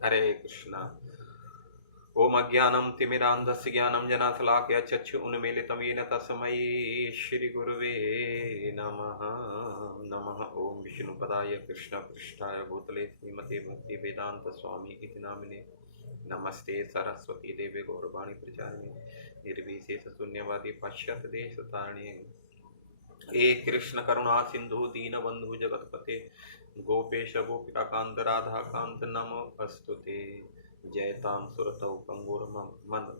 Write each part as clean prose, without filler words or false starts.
हरे कृष्णा। ओम अज्ञानं तिमिरान्धस्य ज्ञानं जनाशलाकया चक्षुरुन्मीलितं येन तस्मै श्रीगुरुवे नमः। नमः। ओम विष्णुपदाय कृष्णपृष्ठाय भूतले श्रीमते भक्तिवेदान्तस्वामी इति नामिने नमस्ते सरस्वती देवे गौरवाणी प्रचारिणे निर्विशेषशून्यवादी पाश्चात्यदेशतारिणे हे कृष्ण करुणा सिंधु दीनबंधु जगतपते गोपेश गोपिकांत राधा कांत नमोस्तुते जयतां सुरतौ पंगुर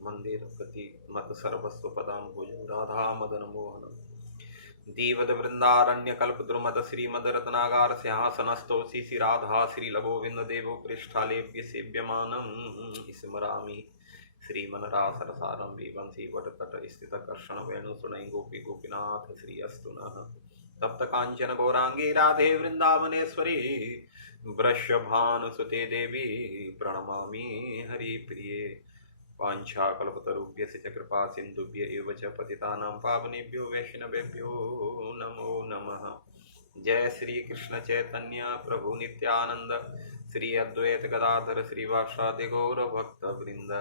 मंदिर गति मत सर्वस्व पदां भुज राधा मदन मोहन दीवद वृंदारण्य कल्प द्रुमद श्रीमद रत्नागार सिंहासनस्थो श्री राधा श्री लघोविंद देव पृष्ठालेभ्य सेव्यमानं स्मरामि श्रीमनरासरसारं विवंशी वटतट स्थित कर्षण वेणु सुनई गोपी गोपीनाथ श्री अस्तु नः तप्त कांचन गौरांगी राधे वृंदावनेश्वरी वृषभानुसुते देवी प्रणमामि हरिप्रिये वाञ्छाकल्पतरुभ्यश्च कृपा सिन्धुभ्य एव च पतितानां पावनेभ्यो वैष्णवेभ्यो नमो नमः। जय श्री कृष्ण चैतन्य प्रभु नित्यानंद श्री अद्वैत गदाधर श्रीवासादि गौर भक्त वृंद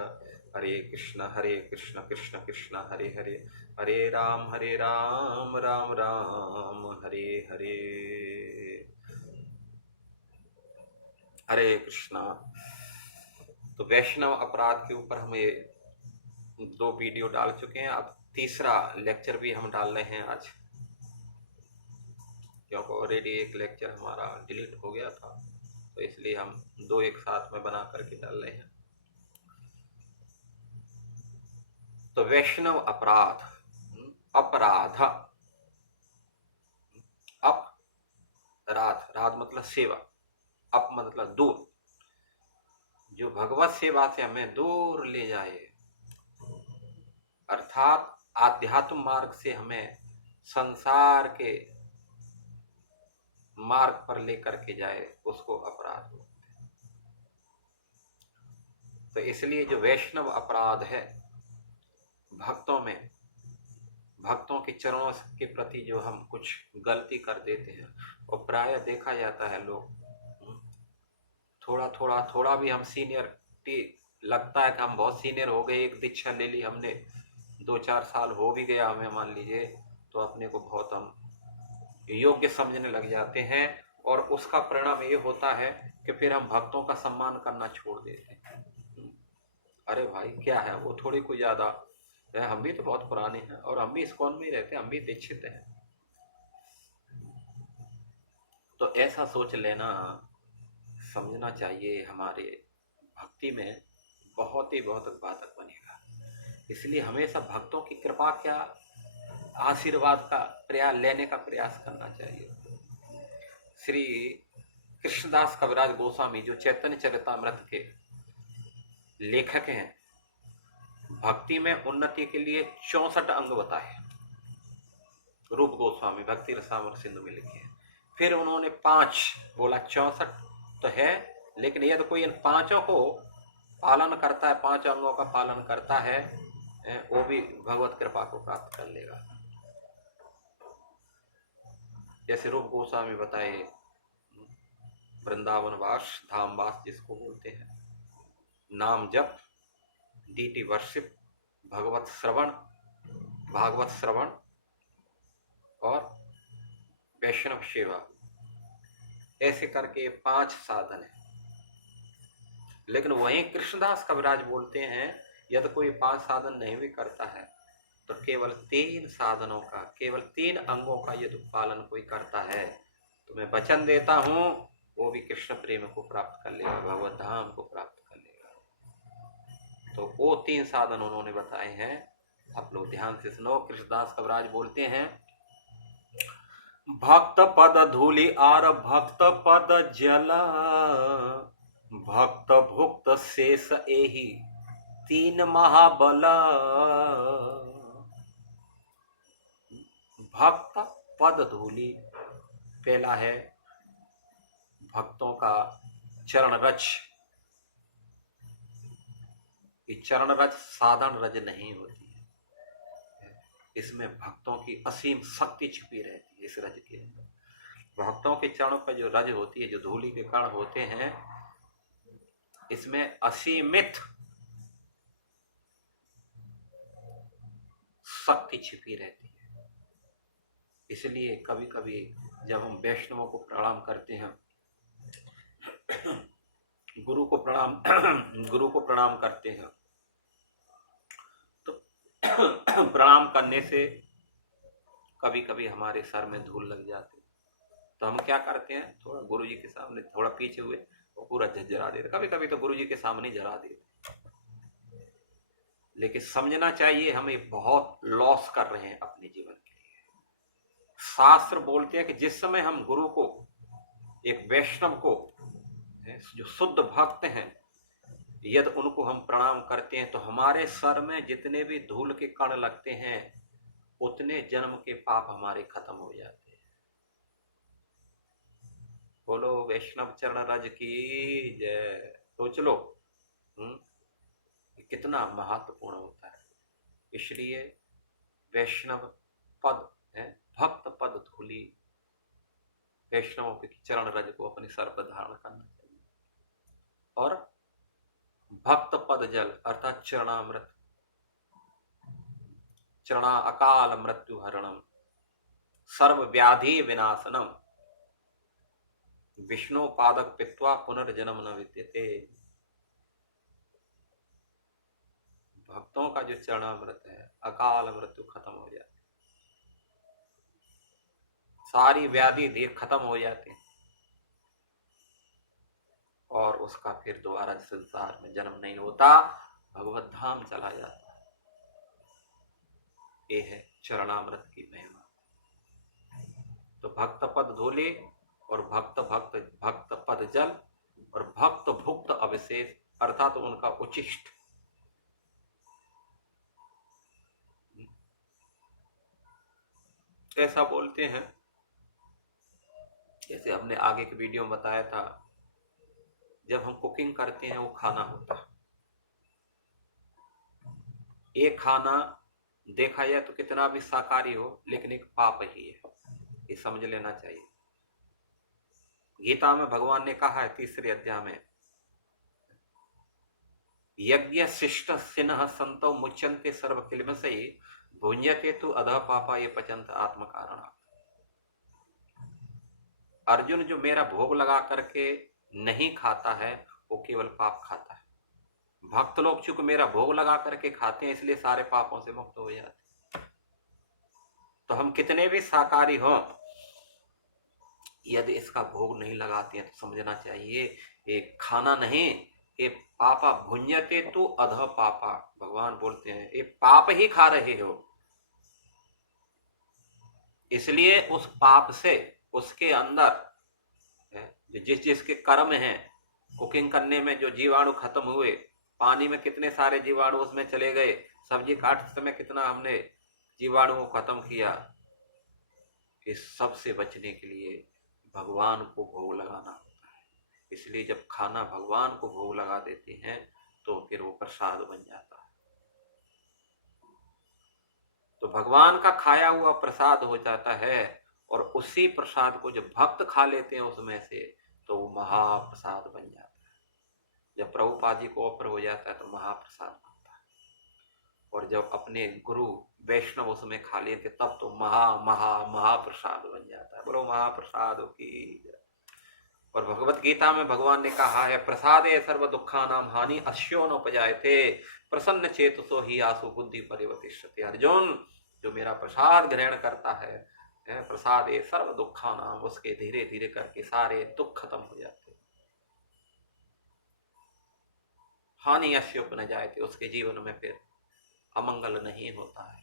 हरे कृष्ण कृष्ण कृष्ण हरे हरे हरे राम राम राम हरे हरे। हरे कृष्णा। तो वैष्णव अपराध के ऊपर हम ये 2 वीडियो डाल चुके हैं। अब तीसरा लेक्चर भी हम डाल रहे हैं आज, क्योंकि ऑलरेडी एक लेक्चर हमारा डिलीट हो गया था, तो इसलिए हम 2 एक साथ में बना करके डाल रहे हैं। तो वैष्णव अपराध, अपराध, अपराध, राध मतलब सेवा, अप मतलब दूर, जो भगवत सेवा से हमें दूर ले जाए, अर्थात आध्यात्म मार्ग से हमें संसार के मार्ग पर लेकर के जाए, उसको अपराध बोलते हैं। तो इसलिए जो वैष्णव अपराध है, भक्तों में, भक्तों के चरणों के प्रति जो हम कुछ गलती कर देते हैं, और प्राय देखा जाता है लोग थोड़ा भी हम सीनियरिटी लगता है कि हम बहुत सीनियर हो गए, एक दीक्षा ले ली हमने, 2-4 साल हो भी गया हमें मान लीजिए, तो अपने को बहुत हम योग्य समझने लग जाते हैं, और उसका परिणाम ये होता है कि फिर हम भक्तों का सम्मान करना छोड़ देते हैं। अरे भाई क्या है, वो थोड़ी कोई ज्यादा है, हम भी तो बहुत पुराने हैं और हम भी इस्कॉन में रहते हैं, हम भी दीक्षित हैं। तो ऐसा सोच लेना, समझना चाहिए, हमारे भक्ति में बहुत ही बहुत बाधक बनेगा। इसलिए हमेशा भक्तों की कृपा क्या, आशीर्वाद का प्रयास लेने का प्रयास करना चाहिए। श्री कृष्णदास कविराज गोस्वामी जो चैतन्य चरितामृत के लेखक हैं, भक्ति में उन्नति के लिए 64 अंग बताए। रूप गोस्वामी भक्ति रसामृत सिंधु में लिखे हैं। फिर उन्होंने 5 बोला, 64 तो है, लेकिन यदि कोई इन 5 को पालन करता है, 5 अंगों का पालन करता है, वो भी भगवत कृपा को प्राप्त कर लेगा। जैसे रूप गोस्वामी बताए, वृंदावन वास, धाम वास जिसको बोलते हैं, नाम जप, डीटी वर्शिप, भागवत श्रवण और वैष्णव सेवा, ऐसे करके 5 साधन है। लेकिन वहीं कृष्णदास कविराज बोलते हैं, यदि कोई 5 साधन नहीं भी करता है, तो केवल 3 साधनों का, केवल 3 अंगों का यदि पालन कोई करता है, तो मैं वचन देता हूं वो भी कृष्ण प्रेम को प्राप्त कर लेगा, भगवत धाम को प्राप्त कर लेगा। तो वो 3 साधन उन्होंने बताए हैं, आप लोग ध्यान से सुनो। कृष्णदास कविराज बोलते हैं, भक्त पद धूलि आर भक्त पद जला, भक्त भुक्त शेष एहि 3 महाबला। भक्त पद धूलि, पहला है भक्तों का चरण रज। ये चरण रज साधारण रज नहीं होती है, इसमें भक्तों की असीम शक्ति छिपी रहती है। इस रज के अंदर भक्तों के चरणों पर जो रज होती है, जो धूलि के कण होते हैं, इसमें असीमित शक्ति छिपी रहती है। इसलिए कभी कभी जब हम वैष्णवों को प्रणाम करते हैं, गुरु को प्रणाम करते हैं, तो प्रणाम करने से कभी कभी हमारे सर में धूल लग जाती है। तो हम क्या करते हैं, थोड़ा गुरु जी के सामने थोड़ा पीछे हुए वो पूरा झरझरा देते। कभी कभी तो गुरु जी के सामने जरा देते। लेकिन समझना चाहिए हम एक बहुत लॉस कर रहे हैं अपने जीवन के लिए। शास्त्र बोलते हैं कि जिस समय हम गुरु को, एक वैष्णव को, जो शुद्ध भक्त हैं, यदि उनको हम प्रणाम करते हैं तो हमारे सर में जितने भी धूल के कण लगते हैं उतने जन्म के पाप हमारे खत्म हो जाते हैं। बोलो वैष्णव चरण रज की जय। सोच लो कितना महत्वपूर्ण होता है। इसलिए वैष्णव पद है, भक्त पद धूली, वैष्णवों के चरण रज को अपने सर पर धारण करना चाहिए। और भक्त पद जल अर्थात चरणामृत, चरणा अकाल मृत्यु हरणम सर्व व्याधि विनाशनम विष्णु पादक पित्वा पुनर्जन्म न विद्यते। भक्तों का जो चरणामृत है, अकाल मृत्यु खत्म हो जाती, सारी व्याधि धीरे खत्म हो जाती और उसका फिर दोबारा संसार में जन्म नहीं होता, भगवत धाम चला जाता। ये है चरणामृत की महिमा। तो भक्त पद धूले और भक्त पद जल और भक्त भुक्त अवशेष अर्थात तो उनका उचिष्ट। ऐसा बोलते हैं, जैसे हमने आगे के वीडियो में बताया था, जब हम कुकिंग करते हैं वो खाना होता है, एक खाना देखा जाए तो कितना भी शाकाहारी हो लेकिन एक पाप ही है, ये समझ लेना चाहिए। गीता में भगवान ने कहा है 3रे अध्याय में, यज्ञ शिष्ट सिन्ह संतो मुच्यन्ते सर्व किलमसे भुंजते तु अधः पापा ये पचंत आत्म कारण। अर्जुन जो मेरा भोग लगा करके नहीं खाता है वो केवल पाप खाता है। भक्त लोग चूंकि मेरा भोग लगा करके खाते हैं इसलिए सारे पापों से मुक्त हो जाते। तो हम कितने भी शाकाहारी हों, यदि इसका भोग नहीं लगाते हैं तो समझना चाहिए ये खाना नहीं, ये पापा भुंजते तु अधः पापा। भगवान बोलते हैं ये पाप ही खा रहे हो। इसलिए उस पाप से उसके अंदर जिस जिसके कर्म हैं, कुकिंग करने में जो जीवाणु खत्म हुए, पानी में कितने सारे जीवाणु उसमें चले गए, सब्जी काटते समय कितना हमने जीवाणुओं को खत्म किया, इस सब से बचने के लिए भगवान को भोग लगाना होता है। इसलिए जब खाना भगवान को भोग लगा देते हैं तो फिर वो प्रसाद बन जाता है। तो भगवान का खाया हुआ प्रसाद हो जाता है और उसी प्रसाद को जब भक्त खा लेते हैं उसमें से तो वो महाप्रसाद बन जाता है। जब प्रभुपाद जी को ऑफर हो जाता है तो महाप्रसाद बनता है। और जब अपने गुरु वैष्णव उसमें खा लेते तब तो महाप्रसाद बन जाता है। बोलो महाप्रसाद की। और भगवत गीता में भगवान ने कहा है, प्रसादे सर्व दुखानाम हानि अश्यो न उपजायते प्रसन्न चेतसो ही आसु बुद्धि परिवर्तिष्यते। अर्जुन जो मेरा प्रसाद ग्रहण करता है, प्रसादे सर्व दुखानाम, उसके धीरे धीरे करके सारे दुख खत्म हो जाते, हानि अश्यो न जायते, उसके जीवन में फिर अमंगल नहीं होता है।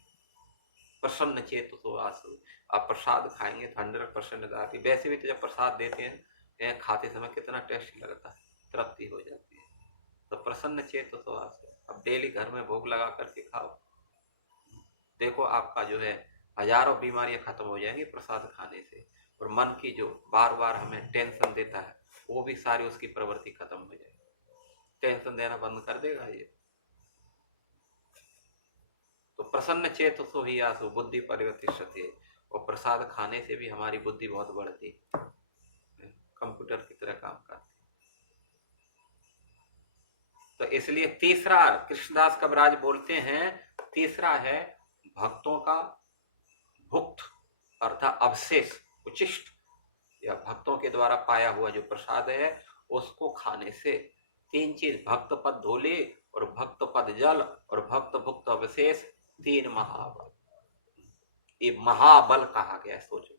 प्रसन्न चेतसो आसु, आप प्रसाद खाएंगे तो 100% आती। वैसे भी तो जब प्रसाद देते हैं खाते समय कितना टेस्ट लगता है, तृप्ति हो जाती है। तो प्रसन्न चेतसो आसु, अब डेली घर में भोग लगा करके खाओ, देखो आपका जो है हजारों बीमारियां खत्म हो जाएंगी प्रसाद खाने से। और मन की जो बार बार हमें टेंशन देता है वो भी सारी उसकी प्रवृत्ति खत्म हो जाएगी, टेंशन देना बंद कर देगा ये। तो प्रसन्न चेतसो ही आसु बुद्धि परिवर्तिष्यते, और प्रसाद खाने से भी हमारी बुद्धि बहुत बढ़ती, कंप्यूटर की तरह काम करती। तो इसलिए तीसरा कृष्णदास कविराज बोलते हैं, तीसरा है भक्तों का भुक्त अर्थात अवशेष उचिष्ट या भक्तों के द्वारा पाया हुआ जो प्रसाद है उसको खाने से तीन चीज, भक्त पद धोले और भक्त पद जल और भक्त भुक्त अवशेष, तीन महाबल। ये महाबल कहा गया है, सोचो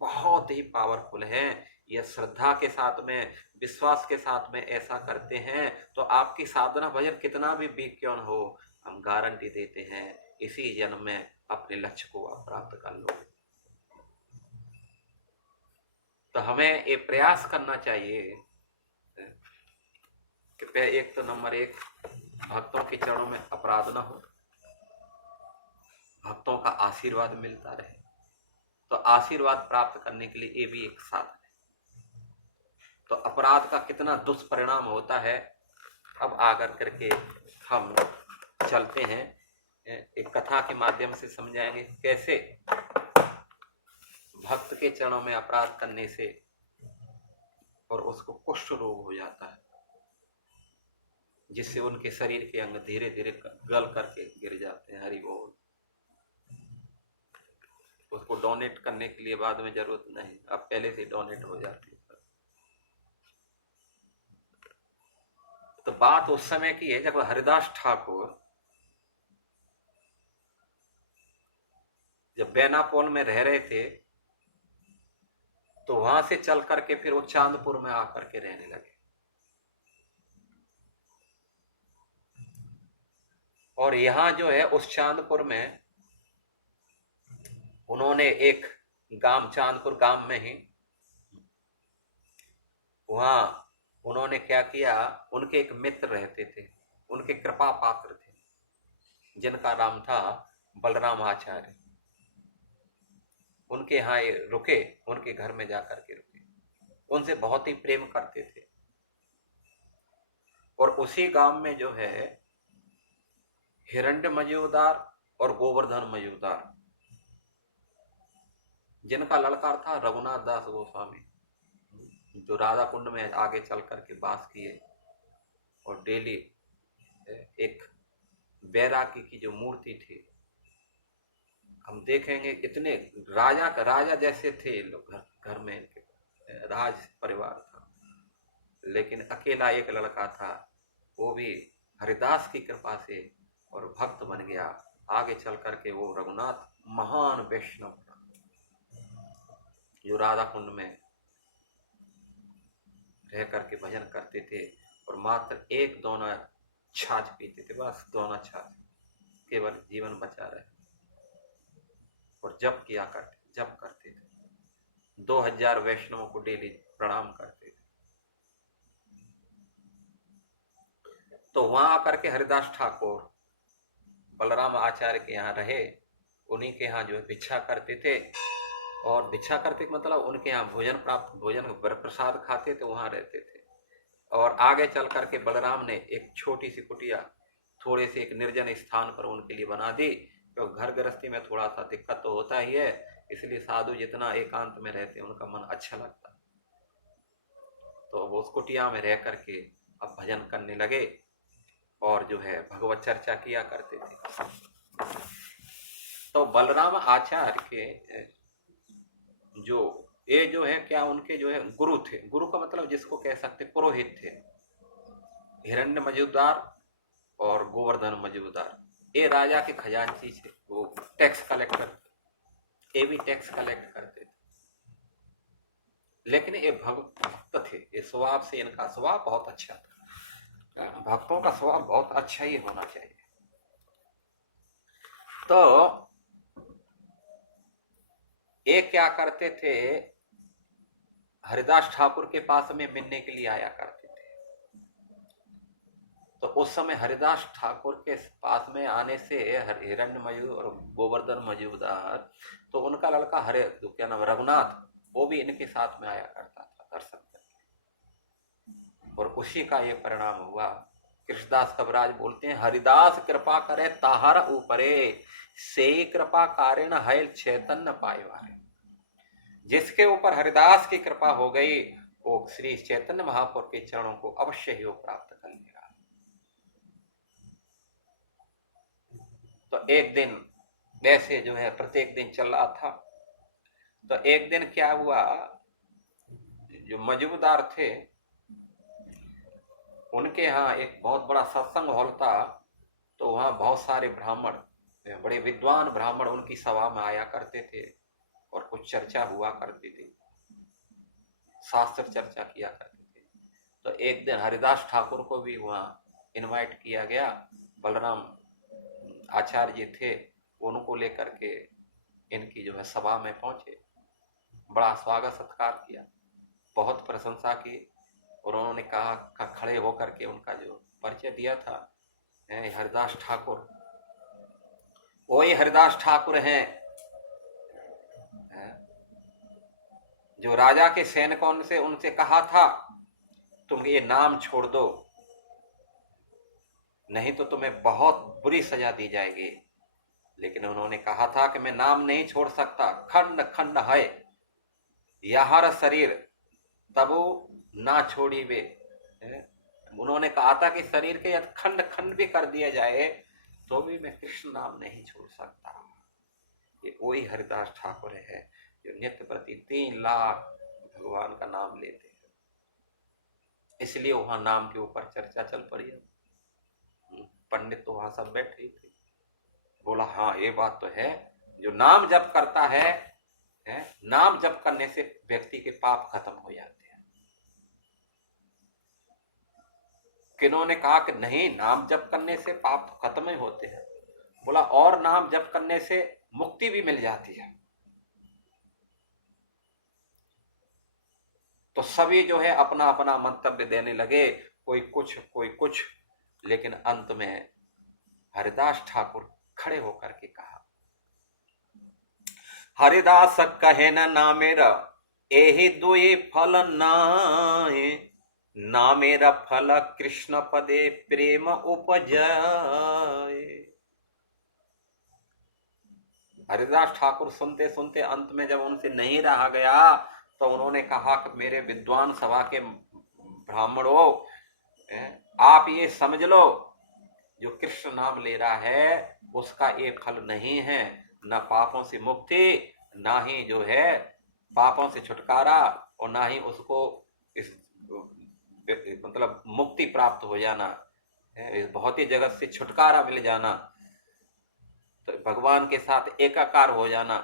बहुत ही पावरफुल है। यह श्रद्धा के साथ में विश्वास के साथ में ऐसा करते हैं तो आपकी साधना भजन कितना भी वीक क्यों न हो, हम गारंटी देते हैं इसी जन्म में अपने लक्ष्य को आप प्राप्त कर लो। तो हमें ये प्रयास करना चाहिए कि एक तो नंबर एक, भक्तों के चरणों में अपराध ना हो, भक्तों का आशीर्वाद मिलता रहे। तो आशीर्वाद प्राप्त करने के लिए ये भी एक साधन है। तो अपराध का कितना दुष्परिणाम होता है अब आकर करके हम चलते हैं, एक कथा के माध्यम से समझाएंगे कैसे भक्त के चरणों में अपराध करने से और उसको कुष्ठ रोग हो जाता है, जिससे उनके शरीर के अंग धीरे धीरे गल करके गिर जाते हैं। हरि बोल। उसको डोनेट करने के लिए बाद में जरूरत नहीं, अब पहले से डोनेट हो जाती है। तो बात उस समय की है जब हरिदास ठाकुर जब बेनापोल में रह रहे थे तो वहां से चल करके फिर वो चांदपुर में आकर के रहने लगे। और यहां जो है उस चांदपुर में उन्होंने एक गांव, चांदपुर गांव में ही वहां उन्होंने क्या किया, उनके एक मित्र रहते थे, उनके कृपा पात्र थे जिनका नाम था बलराम आचार्य। उनके यहाँ रुके, उनके घर में जाकर के रुके, उनसे बहुत ही प्रेम करते थे। और उसी गांव में जो है हिरण्य मजूदार और गोवर्धन मजूदार, जिनका लड़का था रघुनाथ दास गोस्वामी, जो राधा कुंड में आगे चल करके वास किए और डेली एक बैरागी की जो मूर्ति थी, हम देखेंगे इतने राजा जैसे थे लोग, घर में इनके राज परिवार था, लेकिन अकेला एक लड़का था, वो भी हरिदास की कृपा से और भक्त बन गया। आगे चल करके वो रघुनाथ महान वैष्णव जो राधा कुंड में रह करके भजन करते थे और मात्र एक दोना छाछ पीते थे, बस दोना छाछ, केवल जीवन बचा रहे, और जप करते थे। 2000 वैष्णवों को डेली प्रणाम करते थे। तो वहां आकर के हरिदास ठाकुर बलराम आचार्य के यहाँ रहे, उन्हीं के यहाँ जो है भिक्षा करते थे। और भिक्षा करते मतलब उनके यहाँ भोजन प्रसाद खाते थे, वहां रहते थे। और आगे चल करके बलराम ने एक छोटी सी कुटिया थोड़े से एक निर्जन स्थान पर उनके लिए बना दी, क्योंकि घर गृहस्थी में थोड़ा सा दिक्कत तो होता ही है, इसलिए साधु जितना एकांत में रहते हैं उनका मन अच्छा लगता। तो वो उस कुटिया में रह करके अब भजन करने लगे और जो है भगवत चर्चा किया करते थे। तो बलराम आचार्य के जो ये जो है क्या उनके जो है गुरु थे, गुरु का मतलब जिसको कह सकते पुरोहित थे, हिरण्य मजूदार और गोवर्धन मजूदार, ये राजा के खजांची थे, वो टैक्स कलेक्टर, ये भी टैक्स कलेक्ट करते थे। लेकिन ये भक्त थे, ये स्वभाव से इनका स्वभाव बहुत अच्छा था। भक्तों का स्वभाव बहुत अच्छा ही होना चाहिए। तो ये क्या करते थे, हरिदास ठाकुर के पास में मिलने के लिए आया करते थे। तो उस समय हरिदास ठाकुर के पास में आने से हिरण्य मजूद और गोवर्धन मजूदार, तो उनका लड़का क्या नाम रघुनाथ, वो भी इनके साथ में आया करता था दर्शन करके। और उसी का ये परिणाम हुआ। कृष्णदास कविराज बोलते हैं, हरिदास कृपा करे ताहर ऊपरे, से कृपा कारण है चैतन्य पायवारे। जिसके ऊपर हरिदास की कृपा हो गई वो श्री चैतन्य महाप्रभु के चरणों को अवश्य ही वो प्राप्त कर लेगा। तो एक दिन वैसे जो है प्रत्येक दिन चल रहा था। तो एक दिन क्या हुआ, जो मौजूदार थे उनके यहाँ एक बहुत बड़ा सत्संग हॉल था। तो वहाँ बहुत सारे ब्राह्मण, बड़े विद्वान ब्राह्मण उनकी सभा में आया करते थे और कुछ चर्चा हुआ करती थी, शास्त्र चर्चा किया करते थे। तो एक दिन हरिदास ठाकुर को भी वहाँ इनवाइट किया गया। बलराम आचार्य जी थे, उनको लेकर के इनकी जो है सभा में पहुंचे, बड़ा स्वागत सत्कार किया, बहुत प्रशंसा की। और उन्होंने कहा, खड़े होकर के उनका जो परिचय दिया था, हरिदास ठाकुर, वही हरिदास ठाकुर हैं जो राजा के सैनिकों से उनसे कहा था तुम ये नाम छोड़ दो, नहीं तो तुम्हें बहुत बुरी सजा दी जाएगी। लेकिन उन्होंने कहा था कि मैं नाम नहीं छोड़ सकता, खंड खंड है यहार शरीर तबो ना छोड़ी वे। उन्होंने कहा था कि शरीर के यदि खंड खंड भी कर दिया जाए तो भी मैं कृष्ण नाम नहीं छोड़ सकता। ये वही हरिदास ठाकुर है जो नित्य प्रति 3 लाख भगवान का नाम लेते हैं। इसलिए वहां नाम के ऊपर चर्चा चल पड़ी है। पंडित तो वहां सब बैठे थे, बोला हाँ ये बात तो है, जो नाम जप करता है, नाम जप करने से व्यक्ति के पाप खत्म हो जाते हैं। किन्होंने कहा कि नहीं, नाम जप करने से पाप तो खत्म ही होते हैं। बोला और नाम जप करने से मुक्ति भी मिल जाती है। तो सभी जो है अपना अपना मंतव्य देने लगे, कोई कुछ कोई कुछ। लेकिन अंत में हरिदास ठाकुर खड़े होकर के कहा, हरिदास कहे न नामेरा एहि दुई फल नाए, नामेरा फल कृष्ण पदे प्रेम उपजाए। हरिदास ठाकुर सुनते सुनते अंत में जब उनसे नहीं रहा गया तो उन्होंने कहा कि मेरे विद्वान सभा के ब्राह्मणों, आप ये समझ लो, जो कृष्ण नाम ले रहा है उसका ये फल नहीं है, न पापों से मुक्ति, ना ही जो है पापों से छुटकारा, और ना ही उसको इस मतलब मुक्ति प्राप्त हो जाना, इस भौतिक जगत से छुटकारा मिल जाना, तो भगवान के साथ एकाकार हो जाना,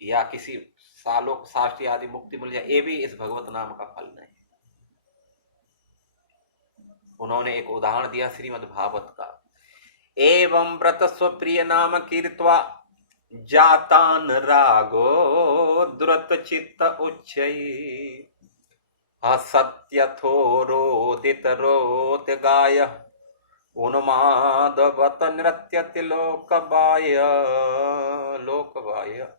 या किसी सालोक शास्त्री आदि मुक्ति मिल जाए, ये भी इस भगवत नाम का फल नहीं। उन्होंने एक उदाहरण दिया श्रीमद् भागवत का, एवं व्रत स्वप्रिय नाम कीर्त्वा जातान रागो द्रुत चित्त उच्चई, असत्यथोरोदित रोत गाय उन्मादवत नृत्यति लोकबाय लोकबाय।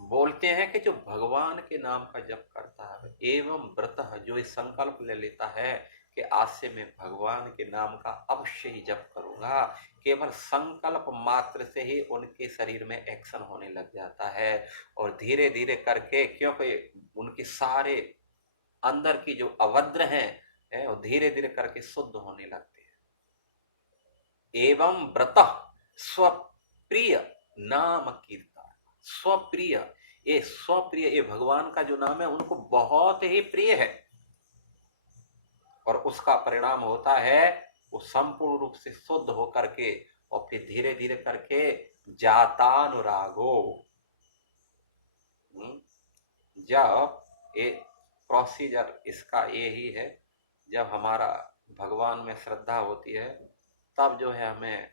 बोलते हैं कि जो भगवान के नाम का जप करता है, एवं व्रत, जो इस संकल्प ले लेता है कि आज से मैं भगवान के नाम का अवश्य ही जप करूंगा, केवल संकल्प मात्र से ही उनके शरीर में एक्शन होने लग जाता है। और धीरे धीरे करके, क्योंकि उनके सारे अंदर की जो अभद्र हैं वो धीरे धीरे करके शुद्ध होने लगते हैं। एवं व्रत स्वप्रिय नाम कीर्तन, स्वप्रिय, ये स्वप्रिय, ये भगवान का जो नाम है उनको बहुत ही प्रिय है, और उसका परिणाम होता है वो संपूर्ण रूप से शुद्ध होकर के, और फिर धीरे धीरे करके जातानुरागो, जब ये प्रोसीजर इसका ये ही है, जब हमारा भगवान में श्रद्धा होती है तब जो है हमें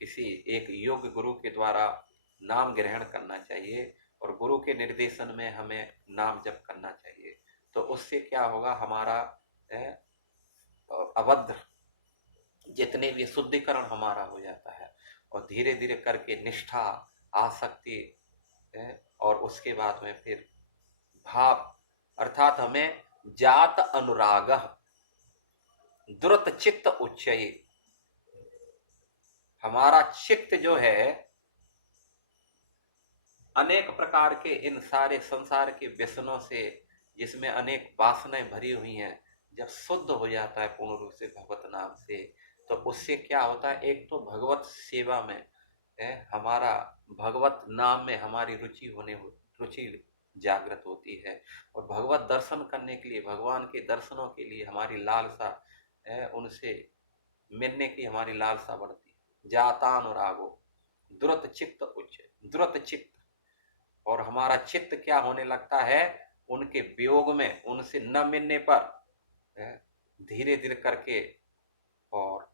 किसी एक योग्य गुरु के द्वारा नाम ग्रहण करना चाहिए, और गुरु के निर्देशन में हमें नाम जप करना चाहिए। तो उससे क्या होगा, हमारा अभद्र जितने भी शुद्धिकरण हमारा हो जाता है, और धीरे धीरे करके निष्ठा, आसक्ति, और उसके बाद में फिर भाव, अर्थात हमें जात अनुराग द्रुत चित्त उच्चये, हमारा चित्त जो है अनेक प्रकार के इन सारे संसार के व्यसनों से, जिसमें अनेक वासनाएं भरी हुई हैं, जब शुद्ध हो जाता है पूर्ण रूप से भगवत नाम से, तो उससे क्या होता है, एक तो भगवत सेवा में हमारा भगवत नाम में हमारी रुचि जागृत होती है, और भगवत दर्शन करने के लिए, भगवान के दर्शनों के लिए हमारी लालसा उनसे मिलने की हमारी लालसा बढ़ती है। जातान और आगो द्रुत चित्त उच्च, द्रुत चित्त, और हमारा चित्त क्या होने लगता है, उनके वियोग में, उनसे न मिलने पर धीरे धीरे करके, और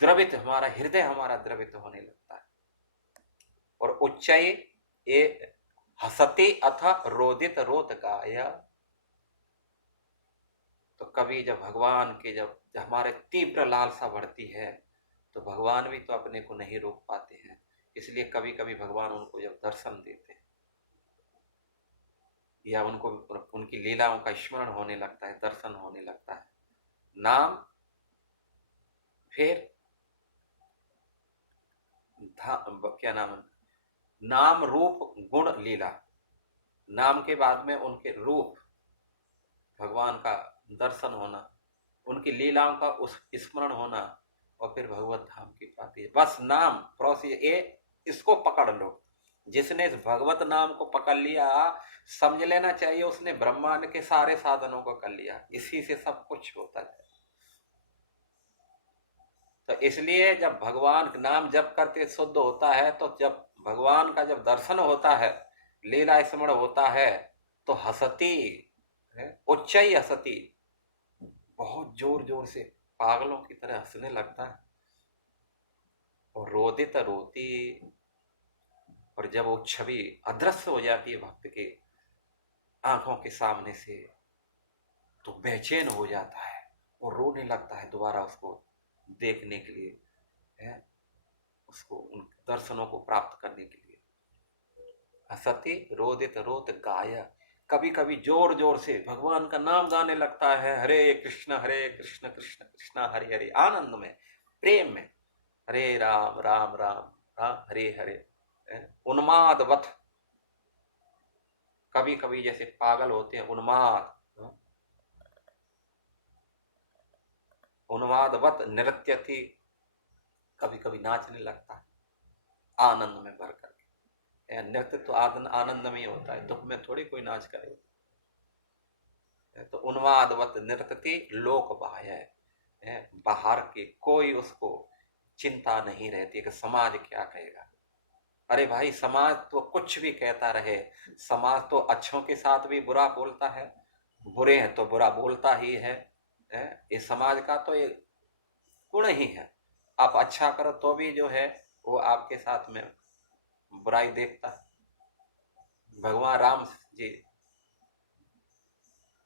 द्रवित, हमारा हृदय हमारा द्रवित होने लगता है। और उच्चय ए हसते अथ रोदित रोत गाय। तो कभी जब भगवान के जब हमारे तीव्र लालसा बढ़ती है, तो भगवान भी तो अपने को नहीं रोक पाते हैं, इसलिए कभी कभी भगवान उनको जब दर्शन देते हैं या उनको उनकी लीलाओं का स्मरण होने लगता है, दर्शन होने लगता है, नाम, फिर क्या नाम है, नाम रूप गुण लीला, नाम के बाद में उनके रूप, भगवान का दर्शन होना, उनकी लीलाओं का उस स्मरण होना, और फिर भगवत धाम की प्राप्ति। बस नाम प्रोसेस ये, इसको पकड़ लो। जिसने इस भगवत नाम को पकड़ लिया, समझ लेना चाहिए उसने ब्रह्मांड के सारे साधनों को कर लिया, इसी से सब कुछ होता है। तो इसलिए जब भगवान नाम जप करते शुद्ध होता है, तो जब भगवान का जब दर्शन होता है, लीला स्मरण होता है, तो हसती उच्च ही हसती, बहुत जोर जोर से पागलों की तरह हंसने लगता है, और रोदित रोती, और जब वो छवि अदृश्य हो जाती है भक्त के आंखों के सामने से, तो बेचैन हो जाता है और रोने लगता है दोबारा उसको देखने के लिए, है उसको उन दर्शनों को प्राप्त करने के लिए। हसती रोदित रोत गाय, कभी कभी जोर जोर से भगवान का नाम गाने लगता है, हरे कृष्ण कृष्ण कृष्ण हरे हरे, आनंद में, प्रेम में, हरे राम राम राम राम हरे हरे, उन्मादवत, कभी कभी जैसे पागल होते हैं, उन्माद, उन्मादवत नृत्य थी, कभी कभी नाचने लगता है आनंद में भर करके। नृत्य तो आनंद में ही होता है, दुख में थोड़ी कोई नाच करे। तो उन्मादवत नृत्यति लोक बाह्य, बाहर के कोई उसको चिंता नहीं रहती कि समाज क्या कहेगा। अरे भाई, समाज तो कुछ भी कहता रहे, समाज तो अच्छों के साथ भी बुरा बोलता है, बुरे हैं तो बुरा बोलता ही है। इस समाज का तो ये गुण ही है, आप अच्छा करो तो भी जो है वो आपके साथ में बुराई देखता है। भगवान राम जी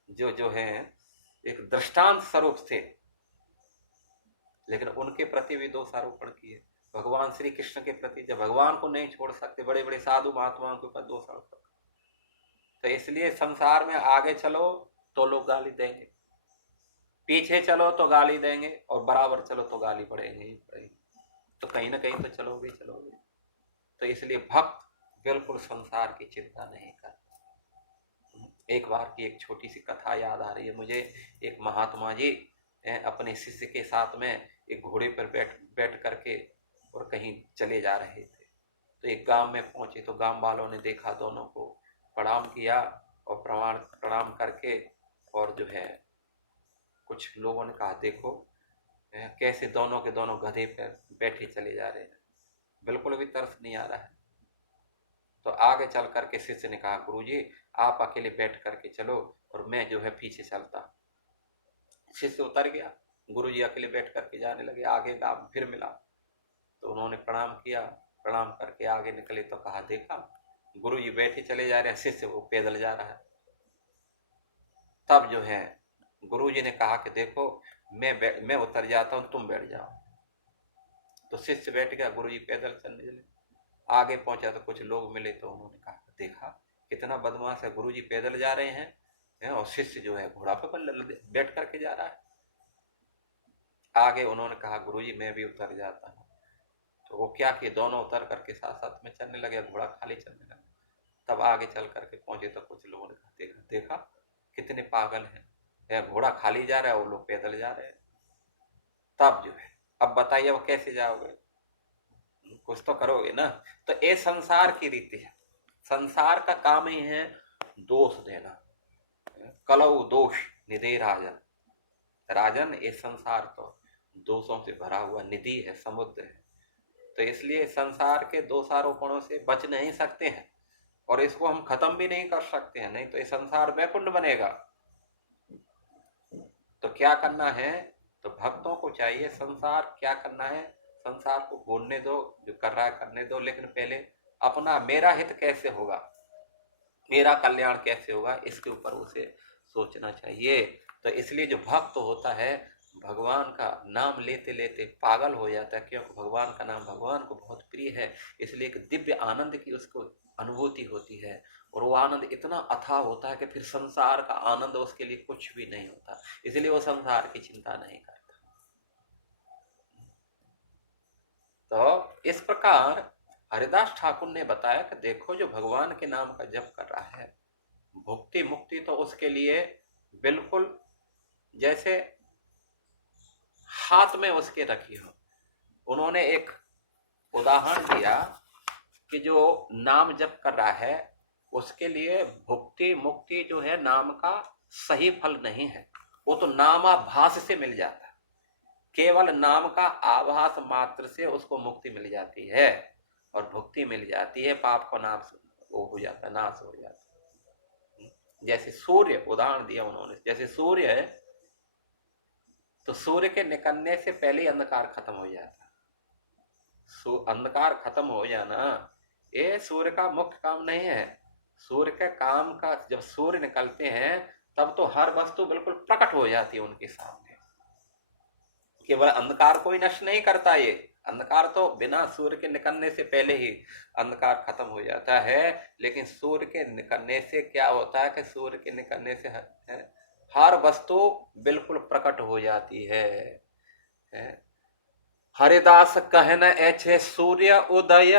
जो जो है एक दृष्टांत स्वरूप थे, लेकिन उनके प्रति भी दोषारोपण किए। भगवान श्री कृष्ण के प्रति जब भगवान को नहीं छोड़ सकते, बड़े बड़े साधु महात्माओं के ऊपर दोषारोपण। तो इसलिए संसार में आगे चलो तो लोग गाली देंगे, पीछे चलो तो गाली देंगे, और बराबर चलो तो गाली पड़ेंगे ही पड़ेंगे। तो कहीं ना कहीं तो चलोगे चलोगे। तो इसलिए भक्त बिल्कुल संसार की चिंता नहीं करता। एक बार की एक छोटी सी कथा याद आ रही है मुझे। एक महात्मा जी अपने शिष्य के साथ में एक घोड़े पर बैठ करके और कहीं चले जा रहे थे। तो एक गांव में पहुंचे तो गांव वालों ने देखा, दोनों को प्रणाम किया, और प्रणाम करके, और जो है कुछ लोगों ने कहा, देखो कैसे दोनों के दोनों गधे पर बैठे चले जा रहे हैं, बिल्कुल भी तरस नहीं आ रहा है। तो आगे चल करके शिष्य ने कहा, गुरुजी आप अकेले बैठ करके चलो और मैं जो है पीछे चलता। शिष्य उतर गया, गुरुजी अकेले बैठ करके जाने लगे। आगे गांव फिर मिला तो उन्होंने प्रणाम किया, प्रणाम करके आगे निकले तो कहा, देखा गुरुजी बैठे चले जा रहे हैं, शिष्य वो पैदल जा रहा है। तब जो है गुरुजी ने कहा कि देखो मैं उतर जाता हूं, तुम बैठ जाओ। तो शिष्य बैठ गया, गुरुजी पैदल चलने लगे। आगे पहुंचा तो कुछ लोग मिले तो उन्होंने कहा, देखा कितना बदमाश है, गुरुजी पैदल जा रहे हैं और शिष्य जो है घोड़ा पर बैठ करके जा रहा है। आगे उन्होंने कहा, गुरुजी मैं भी उतर जाता हूँ। तो वो क्या कि दोनों उतर करके साथ साथ में चलने लगे, घोड़ा खाली चलने लगा। तब आगे चल करके पहुंचे तो कुछ लोगों ने कहा, देखा देखा कितने पागल हैं, घोड़ा खाली जा रहा है, वो लोग पैदल जा रहे हैं। तब जो है, अब बताइए अब कैसे जाओगे, कुछ तो करोगे ना। तो ये संसार की रीति है, संसार का काम ही है दोष देना। कलौ दोष निधि राजन, राजन ये संसार तो दोषों से भरा हुआ निधि है, समुद्र है। तो इसलिए संसार के दोषारोपणों से बच नहीं सकते हैं, और इसको हम खत्म भी नहीं कर सकते हैं, नहीं तो ये संसार वैकुंठ बनेगा। तो क्या करना है, तो भक्तों को चाहिए संसार क्या करना है, संसार को बोलने दो, जो कर रहा है करने दो, लेकिन पहले अपना मेरा हित कैसे होगा, मेरा कल्याण कैसे होगा, इसके ऊपर उसे सोचना चाहिए। तो इसलिए जो भक्त होता है भगवान का नाम लेते लेते पागल हो जाता है, क्योंकि भगवान का नाम भगवान को बहुत प्रिय है, इसलिए एक दिव्य आनंद की उसको अनुभूति होती है, और वो आनंद इतना अथाह होता है कि फिर संसार का आनंद उसके लिए कुछ भी नहीं होता, इसलिए वो संसार की चिंता नहीं करता। तो इस प्रकार हरिदास ठाकुर ने बताया कि देखो जो भगवान के नाम का जप कर रहा है, भुक्ति मुक्ति तो उसके लिए बिल्कुल जैसे हाथ में उसके रखी हो। उन्होंने एक उदाहरण दिया कि जो नाम जप कर रहा है उसके लिए भुक्ति मुक्ति जो है नाम का सही फल नहीं है, वो तो नामाभास से मिल जाता है, केवल नाम का आभास मात्र से उसको मुक्ति मिल जाती है और भुक्ति मिल जाती है, पाप को नाश वो हो जाता है, नाश हो जाता है। जैसे सूर्य उदाहरण दिया उन्होंने, जैसे सूर्य है तो सूर्य के निकलने से पहले अंधकार खत्म हो जाता है। अंधकार खत्म हो जाना ये सूर्य का मुख्य काम नहीं है। सूर्य के काम का जब सूर्य निकलते हैं तब तो हर वस्तु बिल्कुल प्रकट हो जाती है उनके सामने, केवल अंधकार को ही नष्ट नहीं करता, ये अंधकार तो बिना सूर्य के निकलने से पहले ही अंधकार खत्म हो जाता है, लेकिन सूर्य के निकलने से क्या होता है कि सूर्य के निकलने से हर वस्तु बिल्कुल प्रकट हो जाती है। हरिदास कहन ऐछे सूर्य उदय,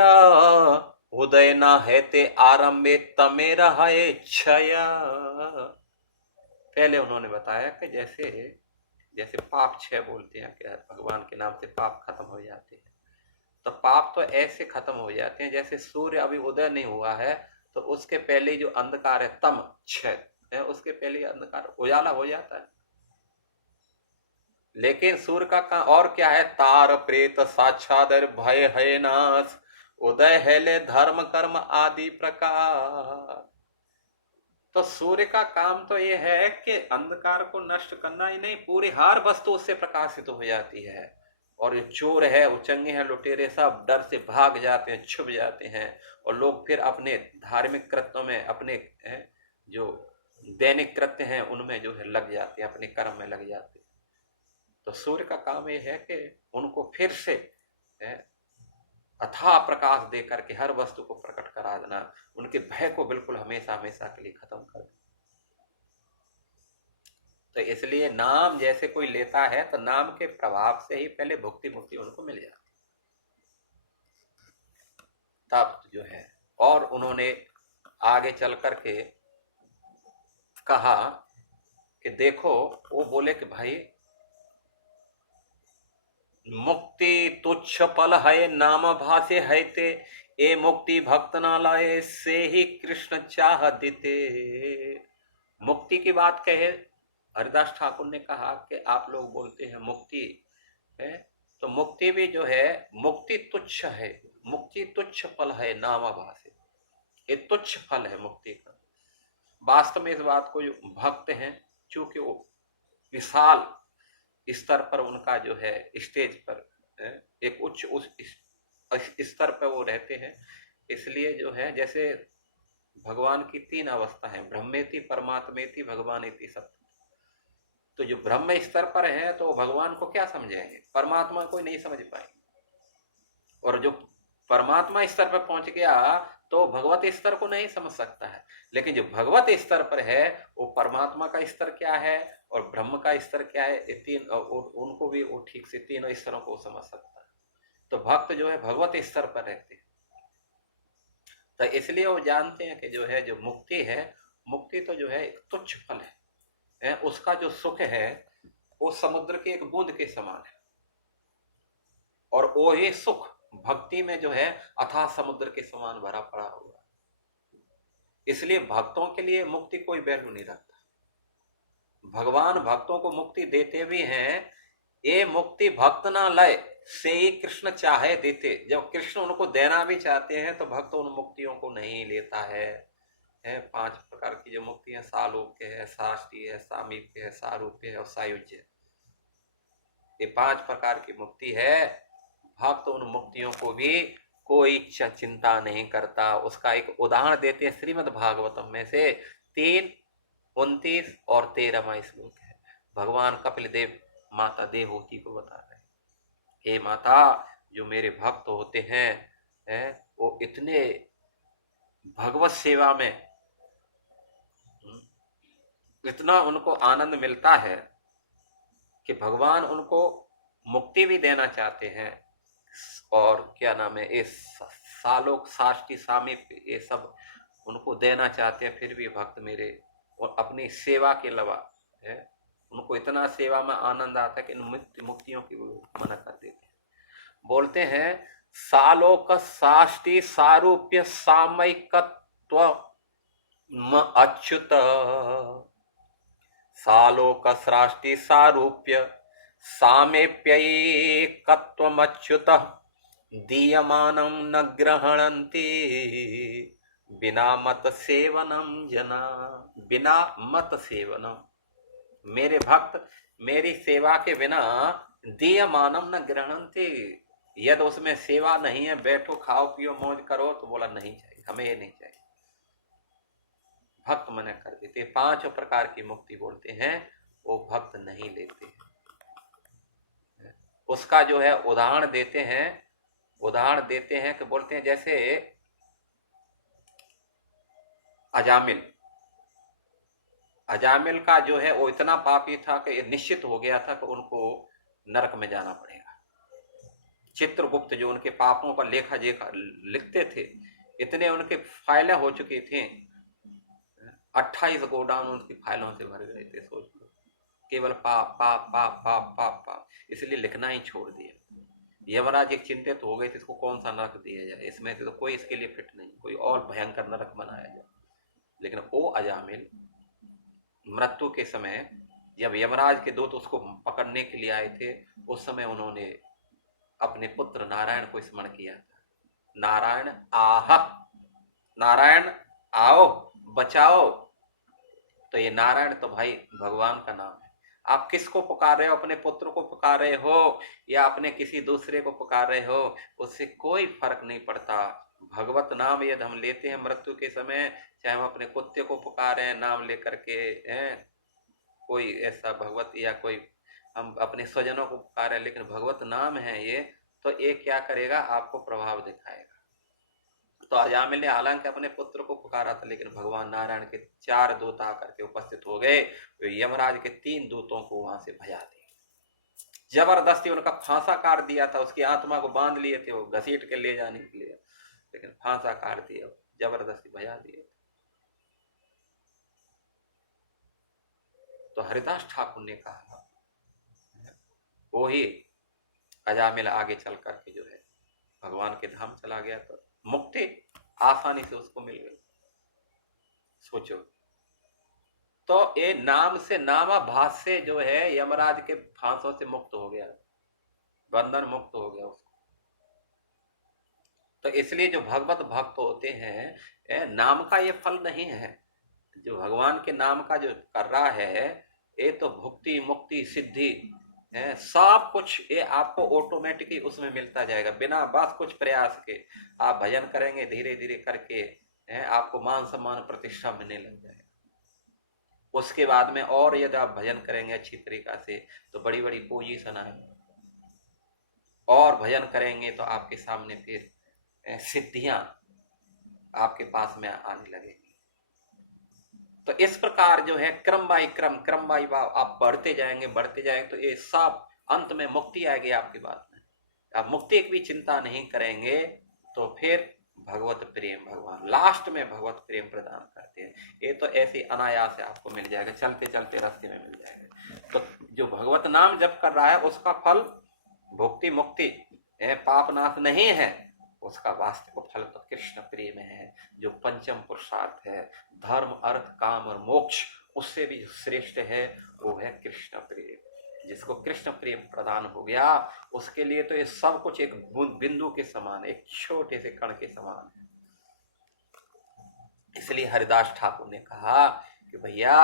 उदय ना है ते आरंभे तमे रहे क्षय। पहले उन्होंने बताया कि जैसे जैसे पाप क्षय बोलते हैं कि भगवान के नाम से पाप खत्म हो जाते हैं, तो पाप तो ऐसे खत्म हो जाते हैं जैसे सूर्य अभी उदय नहीं हुआ है तो उसके पहले जो अंधकार है तम क्षय है, उसके पहले अंधकार उजाला हो जाता है। लेकिन सूर्य का काम और क्या है, तार प्रेत साक्षादर भय है नाश, उदय है ले धर्म कर्म आदि प्रकार। तो सूर्य का काम तो ये है कि अंधकार को नष्ट करना ही नहीं, पूरी हर वस्तु उससे प्रकाशित हो जाती है, और जो चोर है उचंगे हैं लुटेरे सब डर से भाग जाते हैं, छुप जाते हैं, और लोग फिर अपने धार्मिक कृत्यों में, अपने जो दैनिक कृत्य हैं उनमें जो है लग जाते हैं, अपने कर्म में लग जाते हैं। तो सूर्य का काम ये है कि उनको फिर से अथाह प्रकाश दे करके हर वस्तु को प्रकट करा देना, उनके भय को बिल्कुल हमेशा हमेशा के लिए खत्म कर देना। तो इसलिए नाम जैसे कोई लेता है तो नाम के प्रभाव से ही पहले भुक्ति मुक्ति उनको मिल जाती तब जो है। और उन्होंने आगे चल करके कहा कि देखो, वो बोले कि भाई मुक्ति तुच्छ पल है नाम भाषे है ते, ए मुक्ति भक्त ना लाए से ही कृष्ण चाह देते। मुक्ति की बात कहे हरिदास ठाकुर ने कहा कि आप लोग बोलते हैं मुक्ति है, तो मुक्ति भी जो है मुक्ति तुच्छ है, मुक्ति तुच्छ फल है नाम भाषे, ये तुच्छ फल है मुक्ति का। वास्तव में इस बात को जो भक्त हैं, चूंकि वो विशाल स्तर पर उनका जो है स्टेज पर एक उच्च उस स्तर पर वो रहते हैं, इसलिए जो है जैसे भगवान की तीन अवस्था है, ब्रह्मेति परमात्मेति भगवानेति सत्य। तो जो ब्रह्म स्तर पर है तो भगवान को क्या समझेंगे, परमात्मा को नहीं समझ पाएंगे, और जो परमात्मा स्तर पर पहुंच गया तो भगवत स्तर को नहीं समझ सकता है। लेकिन जो भगवत स्तर पर है वो परमात्मा का स्तर क्या है और ब्रह्म का स्तर क्या है, ये तीन उनको भी वो ठीक से तीनों स्तरों को समझ सकता है। तो भक्त जो है भगवत स्तर पर रहते हैं, तो इसलिए वो जानते हैं कि जो है जो मुक्ति है, मुक्ति तो जो है एक तुच्छ फल है, उसका जो सुख है वो समुद्र के एक बूंद के समान है। और वो ही सुख भक्ति में जो है अथाह समुद्र के समान भरा पड़ा हुआ। इसलिए भक्तों के लिए मुक्ति कोई वैल्यू नहीं रखता। भगवान भक्तों को मुक्ति देते भी हैं, ये मुक्ति भक्त ना लय से ही कृष्ण चाहे देते। जब कृष्ण उनको देना भी चाहते हैं तो भक्त उन मुक्तियों को नहीं लेता है। 5 प्रकार की जो मुक्ति है, सालोक्य है, साष्टी है, सामीप्य है, सारूप्य है और सायुज्य। ये 5 प्रकार की मुक्ति है। भक्त उन मुक्तियों को भी कोई चिंता नहीं करता। उसका एक उदाहरण देते हैं श्रीमद् भागवतम में से 3, 29 और 13वां श्लोक है। भगवान कपिल देव माता देवहूति को बता रहे हैं, हे माता, जो मेरे भक्त होते हैं वो इतने भगवत सेवा में इतना उनको आनंद मिलता है कि भगवान उनको मुक्ति भी देना चाहते हैं और क्या नाम है, इस सालोक साष्टी सामीप्य ये सब उनको देना चाहते हैं। फिर भी भक्त मेरे और अपनी सेवा के अलावा उनको इतना सेवा में आनंद आता है कि इन मुक्तियों की मना कर देते हैं। बोलते हैं सालोक साष्टी सारूप्य सामयिकत्व अच्युत, सालोक साष्टी सारूप्य सामेप्यैकत्वमच्युत, दीयमानं न ग्रहणन्ति बिना मत सेवनम जना। बिना मत सेवनम, मेरे भक्त मेरी सेवा के बिना दीयमानम न ग्रहणन्ति, यदि उसमें सेवा नहीं है, बैठो खाओ पियो मौज करो, तो बोला नहीं चाहिए, हमें ये नहीं चाहिए। भक्त मना कर देते। 5 प्रकार की मुक्ति बोलते हैं वो भक्त नहीं लेते। उसका जो है उदाहरण देते हैं कि बोलते हैं जैसे अजामिल का जो है वो इतना पापी था कि निश्चित हो गया था कि उनको नरक में जाना पड़ेगा। चित्रगुप्त जो उनके पापों का लेखा जोखा लिखते थे, इतने उनके फाइलें हो चुकी थी, 28 गोडाउन उनकी फाइलों से भर गए थे। सोच लो, केवल पाप पाप पाप पाप पाप पाप, इसलिए लिखना ही छोड़ दिया। यमराज एक चिंतित हो गए थे, इसको कौन सा नरक दिया जाए, इसमें तो कोई इसके लिए फिट नहीं, कोई और भयंकर नरक बनाया जाए। लेकिन वो अजामिल मृत्यु के समय जब यमराज के दूत उसको पकड़ने के लिए आए थे, उस समय उन्होंने अपने पुत्र नारायण को स्मरण किया था। नारायण आह, नारायण आओ बचाओ। तो ये नारायण तो भाई भगवान का नाम है। आप किसको पुकार रहे हो, अपने पुत्र को पुकार रहे हो या अपने किसी दूसरे को पुकार रहे हो, उससे कोई फर्क नहीं पड़ता। भगवत नाम यदि हम लेते हैं मृत्यु के समय, चाहे हम अपने कुत्ते को पुकारे हैं नाम लेकर के हैं, कोई ऐसा भगवत, या कोई हम अपने स्वजनों को पुकारे, लेकिन भगवत नाम है ये, तो ये क्या करेगा, आपको प्रभाव दिखाएगा। तो अजामिल ने हालांकि अपने पुत्र को पुकारा था, लेकिन भगवान नारायण के 4 दूत आकर के उपस्थित हो गए, तो यमराज के 3 दूतों को वहां से भजा दिया। जबरदस्ती उनका फांसा काट दिया था, उसकी आत्मा को बांध लिए थे वो घसीट के ले जाने के लिए, लेकिन फांसा काट दिया, जबरदस्ती भजा दिए। तो हरिदास ठाकुर ने कहा, वो ही अजामिल आगे चल करके जो है भगवान के धाम चला गया, तो मुक्ति आसानी से उसको मिल गई। सोचो, तो ये नाम से नामाभास से जो है यमराज के फांसों से मुक्त हो गया, बंधन मुक्त हो गया उसको। तो इसलिए जो भगवत भक्त होते हैं, नाम का ये फल नहीं है, जो भगवान के नाम का जो कर रहा है, ये तो भुक्ति मुक्ति सिद्धि सब कुछ ये आपको ऑटोमेटिकली उसमें मिलता जाएगा, बिना बस कुछ प्रयास के। आप भजन करेंगे धीरे धीरे करके, आपको मान सम्मान प्रतिष्ठा मिलने लग जाएगा। उसके बाद में और यदि आप भजन करेंगे अच्छी तरीका से, तो बड़ी बड़ी पोजीशन आएगी, और भजन करेंगे तो आपके सामने फिर सिद्धियां आपके पास में आने लगेगी। तो इस प्रकार जो है क्रम बाई भाव आप बढ़ते जाएंगे, तो ये सब अंत में मुक्ति आएगी आपके बाद में। आप मुक्ति की भी चिंता नहीं करेंगे, तो फिर भगवत प्रेम भगवान लास्ट में भगवत प्रेम प्रदान करते हैं। ये तो ऐसे अनायास से आपको मिल जाएगा, चलते चलते रास्ते में मिल जाएगा। तो जो भगवत नाम जप कर रहा है उसका फल भुक्ति मुक्ति पापनाश नहीं है, उसका वास्तविक फल तो कृष्ण प्रेम है, जो पंचम पुरुषार्थ है, धर्म अर्थ काम और मोक्ष, उससे भी श्रेष्ठ है, वो है कृष्ण प्रेम। जिसको कृष्ण प्रेम प्रदान हो गया, उसके लिए तो ये सब कुछ एक बिंदु के समान, एक छोटे से कण के समान है। इसलिए हरिदास ठाकुर ने कहा कि भैया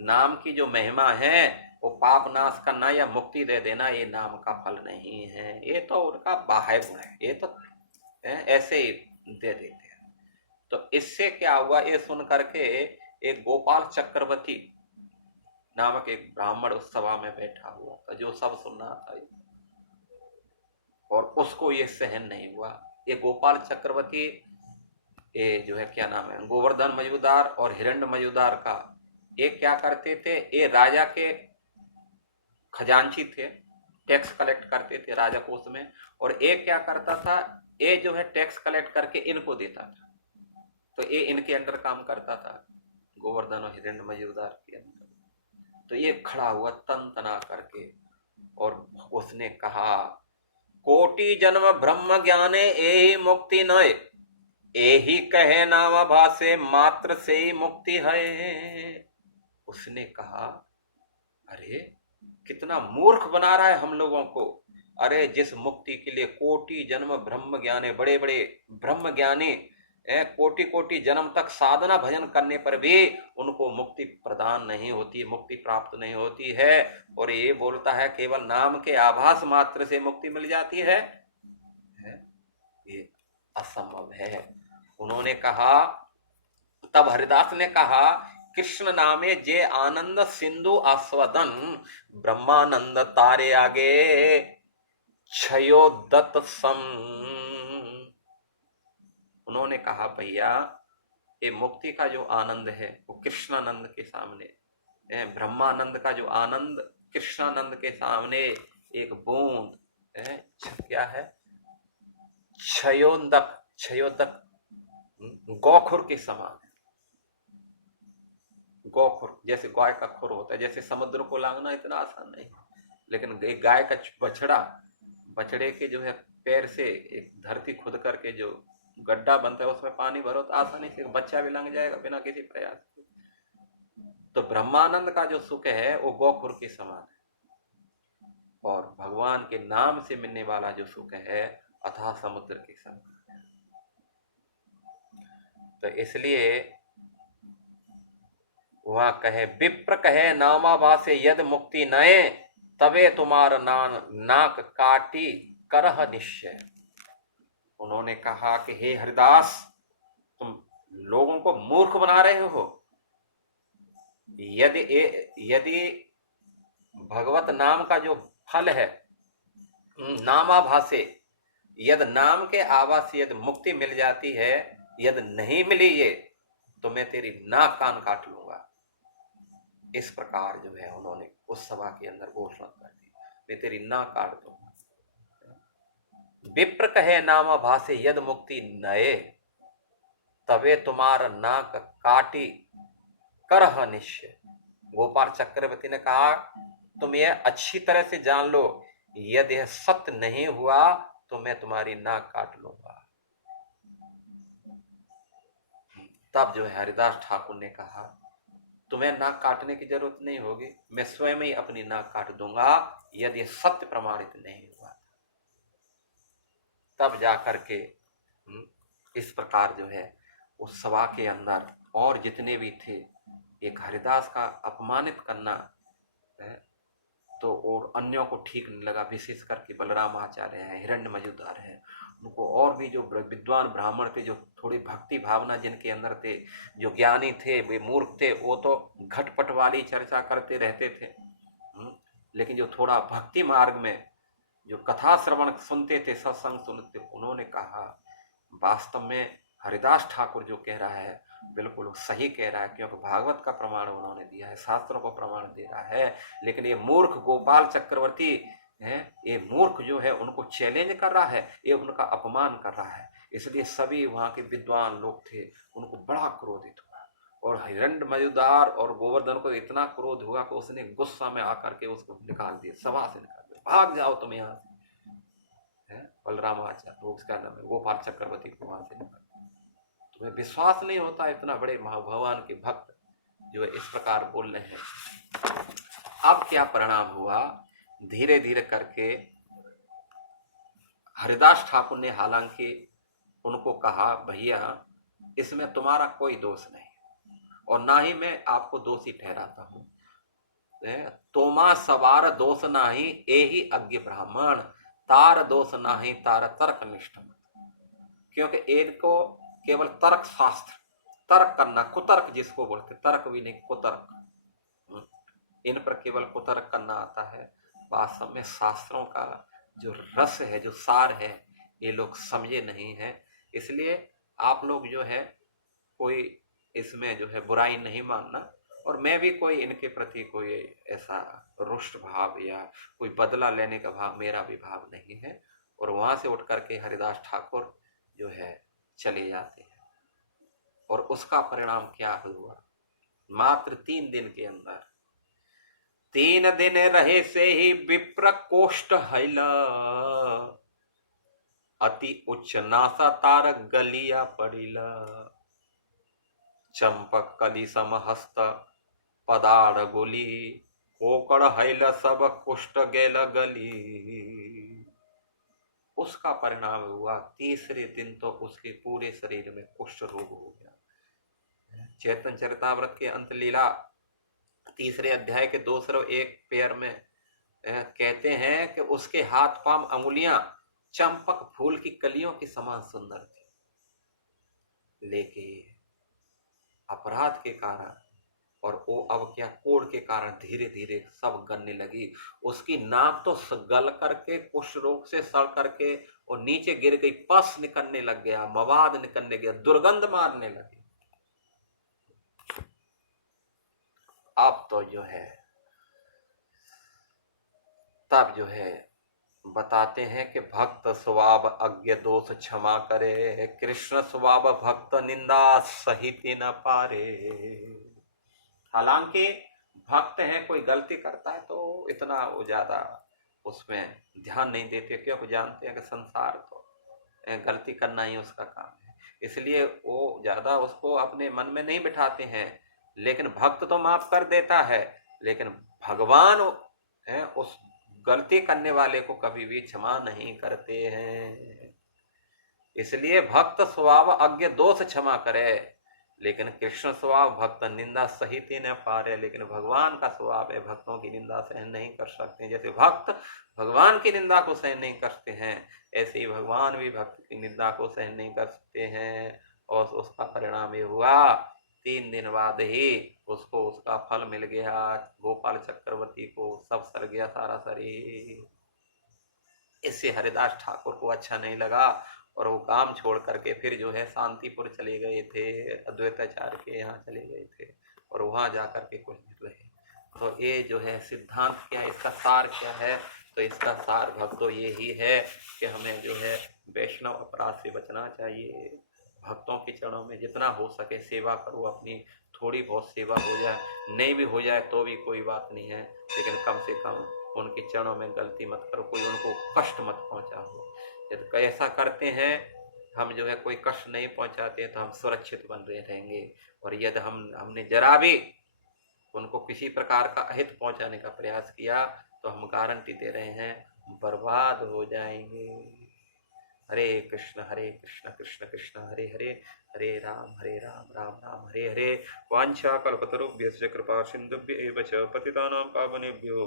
नाम की जो महिमा है वो पाप नाश करना या मुक्ति दे देना ये नाम का फल नहीं है, ये तो उनका बाह्य गुण है, ये तो ऐसे ही दे देते हैं। तो इससे क्या हुआ, ये सुन करके एक गोपाल चक्रवर्ती नामक एक ब्राह्मण उस सभा में बैठा हुआ था, जो सब सुन रहा था, और उसको ये सहन नहीं हुआ। ये गोपाल चक्रवर्ती, ये जो है क्या नाम है, गोवर्धन मजूदार और हिरण्य मजूदार का, ये क्या करते थे, ये राजा के खजांची थे, टैक्स कलेक्ट करते थे राजा कोष में, और एक क्या करता था, ये जो है टैक्स कलेक्ट करके इनको देता था, तो ये इनके अंडर काम करता था, गोवर्धन और हिरण्य मजूदार के अंदर। तो ये खड़ा हुआ तन तना करके, और उसने कहा, कोटि जन्म ब्रह्म ज्ञाने एही मुक्ति नय, एही कहे नाम भाषे मात्र से ही मुक्ति है। उसने कहा, अरे कितना मूर्ख बना रहा है हम लोगों को। अरे जिस मुक्ति के लिए कोटि जन्म ब्रह्म ज्ञाने, बड़े बड़े ब्रह्म ज्ञानी कोटि कोटि जन्म तक साधना भजन करने पर भी उनको मुक्ति प्रदान नहीं होती, मुक्ति प्राप्त नहीं होती है, और ये बोलता है केवल नाम के आभास मात्र से मुक्ति मिल जाती है, ये असंभव है। उन्होंने कहा, तब हरिदास ने कहा, कृष्ण नामे जे आनंद सिंधु आस्वादन, ब्रह्मानंद तारे आगे क्षयोदत सम। उन्होंने कहा, भैया ये मुक्ति का जो आनंद है वो कृष्णानंद के सामने, ब्रह्मानंद का जो आनंद कृष्णानंद के सामने एक बूंद क्या है, क्षयोदक, क्षयोदक गौखुर के समान है। गौखुर जैसे गाय का खुर होता है, जैसे समुद्र को लांघना इतना आसान नहीं, लेकिन एक गाय का बछड़ा, बछड़े के जो है पैर से एक धरती खुद करके जो गड्ढा बनता है उसमें पानी भरो तो आसानी से बच्चा भी लंघ जाएगा बिना किसी प्रयास के। तो ब्रह्मानंद का जो सुख है वो गौखुर के समान है, और भगवान के नाम से मिलने वाला जो सुख है अथाह समुद्र के समान है। तो इसलिए वहां कहे, विप्र कहे नामाभासे यद मुक्ति नए, तबे तुम्हारा नाक काटी करह निश्चय। उन्होंने कहा कि हे हरिदास, तुम लोगों को मूर्ख बना रहे हो। यदि भगवत नाम का जो फल है, नामाभासे, यद नाम के आवास से यदि मुक्ति मिल जाती है, यदि नहीं मिली ये तो मैं तेरी नाक कान काट लूंगा। इस प्रकार जो है उन्होंने उस सभा के अंदर घोषणा कर दी, मैं तेरी नाक काट दूंगा। विप्र कहे नाम भाषे यद मुक्ति नए, तबे तुम्हारा नाक काटी करह निश्चय। गोपाल चक्रवर्ती ने कहा, तुम ये अच्छी तरह से जान लो, यदि यह सत्य नहीं हुआ तो मैं तुम्हारी नाक काट लूंगा। तब जो है हरिदास ठाकुर ने कहा, तुम्हें नाक काटने की जरूरत नहीं होगी, मैं स्वयं ही अपनी नाक काट दूंगा यदि सत्य प्रमाणित नहीं हुआ। तब जाकर के इस प्रकार जो है उस सभा के अंदर और जितने भी थे, एक हरिदास का अपमानित करना है तो और अन्यों को ठीक नहीं लगा, विशेष करके बलराम आचार्य है, हिरण्य मजूदार है, उनको और भी जो विद्वान ब्राह्मण थे, जो थोड़ी भक्ति भावना जिनके अंदर थे, जो ज्ञानी थे, वे मूर्ख थे, वो तो घटपट वाली चर्चा करते रहते थे, लेकिन जो थोड़ा भक्ति मार्ग में जो कथा श्रवण सुनते थे, सत्संग सुनते, उन्होंने कहा वास्तव में हरिदास ठाकुर जो कह रहा है बिल्कुल सही कह रहा है, क्योंकि भागवत का प्रमाण उन्होंने दिया है, शास्त्रों को प्रमाण दे रहा है। लेकिन ये मूर्ख गोपाल चक्रवर्ती है, ये मूर्ख जो है उनको चैलेंज कर रहा है, ये उनका अपमान कर रहा है। इसलिए सभी वहां के विद्वान लोग थे, उनको बड़ा क्रोधित हुआ, और हिरण्य मजूदार और गोवर्धन को इतना क्रोध हुआ कि उसने गुस्सा में आकर के उसको निकाल दिया, सभा से निकाल दिया, भाग जाओ तुम यहाँ बलराम आचार्य, वो उसका नाम है, गोपाल चक्रवर्ती को वहां से निकाला। तुम्हें विश्वास नहीं होता इतना बड़े भगवान के भक्त जो इस प्रकार बोल रहे हैं। अब क्या परिणाम हुआ, धीरे धीरे करके हरिदास ठाकुर ने हालांकि उनको कहा, भैया इसमें तुम्हारा कोई दोष नहीं और ना ही मैं आपको दोषी ठहराता हूं, तोमा सवार दोष नाही एही अज्ञ ब्राह्मण, तार दोष नाही तार तर्क निष्ठ मत। क्योंकि इनको केवल तर्क शास्त्र, तर्क करना, कुतर्क जिसको बोलते, तर्क भी नहीं कुतर्क, इन पर केवल कुतर्क करना आता है। वास्तव में शास्त्रों का जो रस है, जो सार है, ये लोग समझे नहीं है। इसलिए आप लोग जो है कोई इसमें जो है बुराई नहीं मानना, और मैं भी कोई इनके प्रति कोई ऐसा रुष्ट भाव या कोई बदला लेने का भाव, मेरा भी भाव नहीं है। और वहां से उठ करके हरिदास ठाकुर जो है चले जाते हैं। और उसका परिणाम क्या हुआ, मात्र 3 दिन के अंदर, 3 दिन रहे से ही विप्र कोष्ठ हैला, अति उच्च नासा तार गलिया पड़िला, चंपक कली समहस्त पदार गोली, कोकड़ हैला सब कुष्ठ गेल गली। उसका परिणाम हुआ तीसरे दिन तो उसके पूरे शरीर में कुष्ठ रोग हो गया। चैतन्य चरितामृत के अंत लीला 3 अध्याय के 201 पेयर में कहते हैं कि उसके हाथ पांव अंगुलियां चंपक फूल की कलियों के समान सुंदर थी, लेकिन अपराध के कारण और वो अब क्या कोढ़ के कारण धीरे धीरे सब गलने लगी। उसकी नाक तो गल करके कुष्ठ रोग से सड़ करके और नीचे गिर गई, पस निकलने लग गया, मवाद निकलने गया, दुर्गंध मारने लगी। अब तो जो है तब जो है बताते हैं कि भक्त स्वभाव अज्ञ दोष क्षमा करे, कृष्ण स्वभाव भक्त निंदा सहित न पारे। हालांकि भक्त हैं, कोई गलती करता है तो इतना वो ज्यादा उसमें ध्यान नहीं देते, क्योंकि जानते हैं कि संसार तो गलती करना ही उसका काम है, इसलिए वो ज्यादा उसको अपने मन में नहीं बिठाते हैं। लेकिन भक्त तो माफ कर देता है, लेकिन भगवान उस गलती करने वाले को कभी भी क्षमा नहीं करते हैं। इसलिए भक्त स्वभाव अज्ञ दोष क्षमा करे, लेकिन कृष्ण स्वभाव भक्त निंदा सहित ही न पारे। लेकिन भगवान का स्वभाव है, भक्तों की निंदा सहन नहीं कर सकते। जैसे भक्त भगवान की निंदा को सहन नहीं करते हैं, ऐसे ही भगवान भी भक्त की निंदा को सहन नहीं कर सकते हैं। और उसका परिणाम ये हुआ, 3 दिन बाद ही उसको उसका फल मिल गया। गोपाल चक्रवर्ती को सब सर गया सारा शरीर। इससे हरिदास ठाकुर को अच्छा नहीं लगा और वो काम छोड़ करके फिर जो है शांतिपुर चले गए थे, अद्वैताचार्य के यहाँ चले गए थे और वहां जाकर के कुछ दिन रहे। तो ये जो है सिद्धांत क्या है, इसका सार क्या है, तो इसका सार भक्तों ये ही है कि हमें जो है वैष्णव अपराध से बचना चाहिए। भक्तों के चरणों में जितना हो सके सेवा करो, अपनी थोड़ी बहुत सेवा हो जाए, नहीं भी हो जाए तो भी कोई बात नहीं है, लेकिन कम से कम उनके चरणों में गलती मत करो, कोई उनको कष्ट मत पहुंचाओ। यदि ऐसा करते हैं हम जो है कोई कष्ट नहीं पहुंचाते तो हम सुरक्षित बन रहे रहेंगे। और यदि हमने जरा भी उनको किसी प्रकार का अहित पहुंचाने का प्रयास किया तो हम गारंटी दे रहे हैं बर्बाद हो जाएंगे। हरे कृष्ण कृष्ण कृष्ण हरे हरे, हरे राम राम राम हरे हरे। वांछा कल्पतरुभ्यश्च कृपा सिन्धुभ्य एव च पतितानां पावनेभ्यो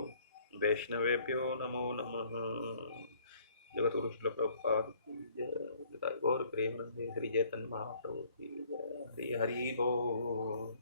वैष्णवेभ्यो नमो नमः। जगद्गुरु श्रील प्रभुपाद की जय, गौर प्रेमानंद श्री चैतन्य महाप्रभु की जय। हरि हरि बोल।